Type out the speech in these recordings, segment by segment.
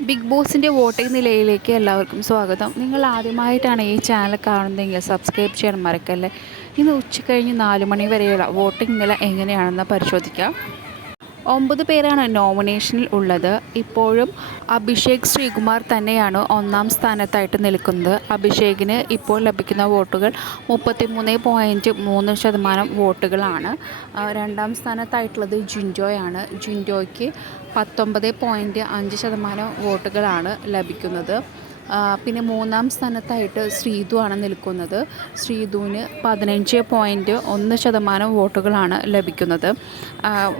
Big ബോസിന്റെ voting നിലയിലേക്ക് എല്ലാവർക്കും സ്വാഗതം. നിങ്ങൾ ആദ്യമായിട്ടാണ് ഈ ചാനൽ കാണുന്നതെങ്കിൽ സബ്സ്ക്രൈബ് ചെയ്യാൻ മറക്കല്ലേ? ഇന്ന് ഉച്ചകഴിഞ്ഞ് നാല് മണി വരെയുള്ള വോട്ടിംഗ് നില എങ്ങനെയാണെന്ന് പരിശോധിക്കാം. ഒമ്പത് പേരാണ് നോമിനേഷനിൽ ഉള്ളത്. ഇപ്പോഴും അഭിഷേക് ശ്രീകുമാർ തന്നെയാണ് ഒന്നാം സ്ഥാനത്തായിട്ട് നിൽക്കുന്നത്. അഭിഷേകിന് ഇപ്പോൾ ലഭിക്കുന്ന വോട്ടുകൾ മുപ്പത്തിമൂന്ന് പോയിന്റ് മൂന്ന് ശതമാനം വോട്ടുകളാണ്. രണ്ടാം സ്ഥാനത്തായിട്ടുള്ളത് ജിൻജോയാണ് ജിൻജോയ്ക്ക് പത്തൊമ്പത് പോയിന്റ് അഞ്ച് ശതമാനം വോട്ടുകളാണ് ലഭിക്കുന്നത്. പിന്നെ മൂന്നാം സ്ഥാനത്തായിട്ട് ശ്രീതു ആണ് നിൽക്കുന്നത്. ശ്രീതുവിന് പതിനഞ്ച് പോയിന്റ് ഒന്ന് ശതമാനം വോട്ടുകളാണ് ലഭിക്കുന്നത്.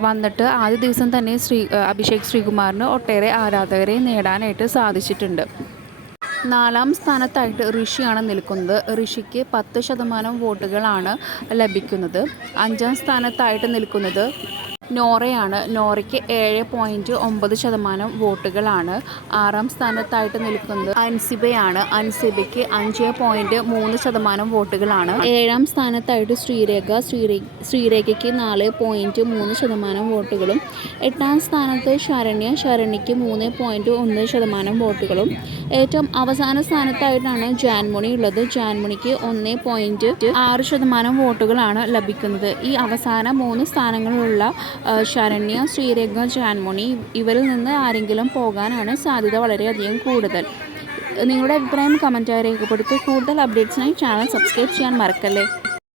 വന്നിട്ട് ആദ്യ ദിവസം തന്നെ ശ്രീ അഭിഷേക് ശ്രീകുമാറിന് ഒട്ടേറെ ആരാധകരെ നേടാനായിട്ട് സാധിച്ചിട്ടുണ്ട്. നാലാം സ്ഥാനത്തായിട്ട് ഋഷിയാണ് നിൽക്കുന്നത്. ഋഷിക്ക് പത്ത് ശതമാനം വോട്ടുകളാണ് ലഭിക്കുന്നത്. അഞ്ചാം സ്ഥാനത്തായിട്ട് നിൽക്കുന്നത് നോറയാണ്. നോറയ്ക്ക് ഏഴ് പോയിന്റ് ഒമ്പത് ശതമാനം വോട്ടുകളാണ് ആറാം സ്ഥാനത്തായിട്ട് നിൽക്കുന്നത്. അൻസിബയാണ്. അൻസിബയ്ക്ക് അഞ്ച് പോയിന്റ് മൂന്ന് ശതമാനം വോട്ടുകളാണ്. ഏഴാം സ്ഥാനത്തായിട്ട് ശ്രീരേഖ ശ്രീരേ ശ്രീരേഖയ്ക്ക് നാല് പോയിന്റ് മൂന്ന് ശതമാനം വോട്ടുകളും എട്ടാം സ്ഥാനത്ത് ശരണ്യ ശരണ്യയ്ക്ക് മൂന്ന് പോയിന്റ് ഒന്ന് ശതമാനം വോട്ടുകളും. ഏറ്റവും അവസാന സ്ഥാനത്തായിട്ടാണ് ജാൻമണി ഉള്ളത്. ജാൻമണിക്ക് ഒന്ന് പോയിന്റ് ആറ് ശതമാനം വോട്ടുകളാണ് ലഭിക്കുന്നത്. ഈ അവസാന മൂന്ന് സ്ഥാനങ്ങളിലുള്ള ശരണ്യ ശ്രീരേഖ ജാൻമോണി ഇവരിൽ നിന്ന് ആരെങ്കിലും പോകാനാണ് സാധ്യത വളരെയധികം കൂടുതൽ. നിങ്ങളുടെ അഭിപ്രായം കമന്റായി രേഖപ്പെടുത്തി കൂടുതൽ അപ്ഡേറ്റ്സിനായി ചാനൽ സബ്സ്ക്രൈബ് ചെയ്യാൻ മറക്കല്ലേ?